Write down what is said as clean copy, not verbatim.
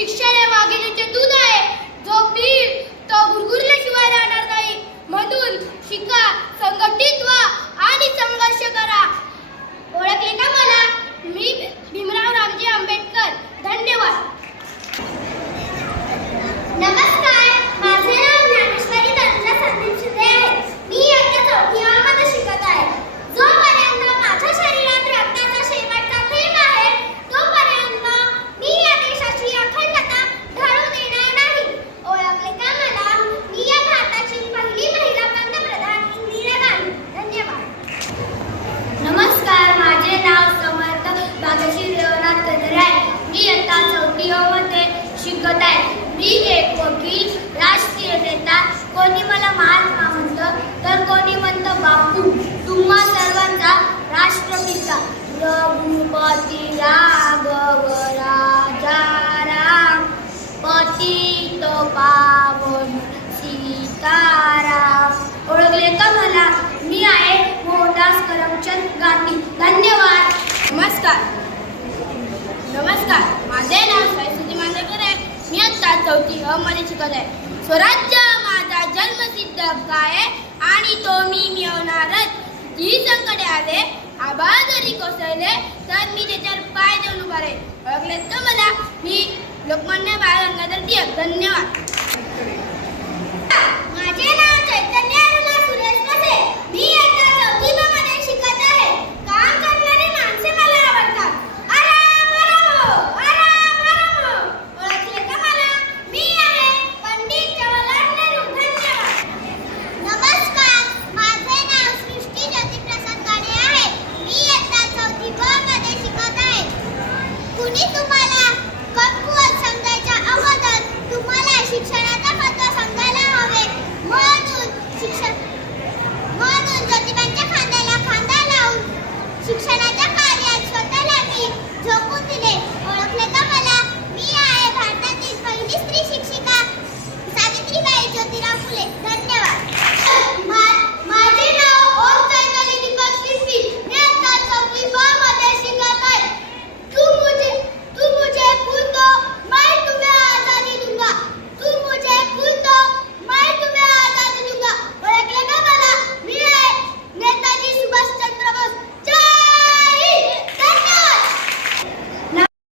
शिक्षण हे वाघिणीचे दूध आहे, जो पील तो गुरगुरल्याशिवाय राहणार नाही. म्हणून शिका, संघटित व्हा आणि संघर्ष करा. ओळखले का मला? मी भीमराव रामजी आंबेडकर. धन्यवाद. नमस्कार, माझे नाव ज्ञानेश्वरी तनुजा संदीप शिंदे आहे. मी इयत्ता 4थी अ मध्ये शिकत आहे. जोपर्यंत माझ्या शरीरात रक्ताचा शेवटचा थेंब आहे, तोपर्यंत मी या देशाची अखंडता ढळू देणार नाही. ओळखले का मला? मी या भारताची पहिली महिला पंतप्रधान इंदिरा गांधी. धन्यवाद. नमस्कार, माझे नाव समर्थ भाग्यश्री देवनाथ कदरे आहे. मी इयत्ता 4थी अ मध्ये शिकत आहे. मी एक वकील, राष्ट्रीय नेता. कोणी मला महात्मा म्हणतं, तर कोणी म्हणतं बापू. तुम्हा सर्वांचा राष्ट्रपिता रघुपती राघव राजा राम, पतित पावन सीताराम. ओळखले का मला? मी आहे मोहनदास करमचंद गांधी. धन्यवाद. नमस्कार, माझे नाव सरस्वती मांजरेकर आहे. मी आता 4थी अ मध्ये शिकत आहे. स्वराज्य माझा जन्मसिद्ध हक्क आहे आणि तो मी मिळवणारच. जी संकटे आले, आभाळ जरी कोसळले, तर मी त्याच्यावर पाय देऊन उभा राहील. ओळखलेत का मला? मी लोकमान्य बाळ गंगाधर टिळक. धन्यवाद.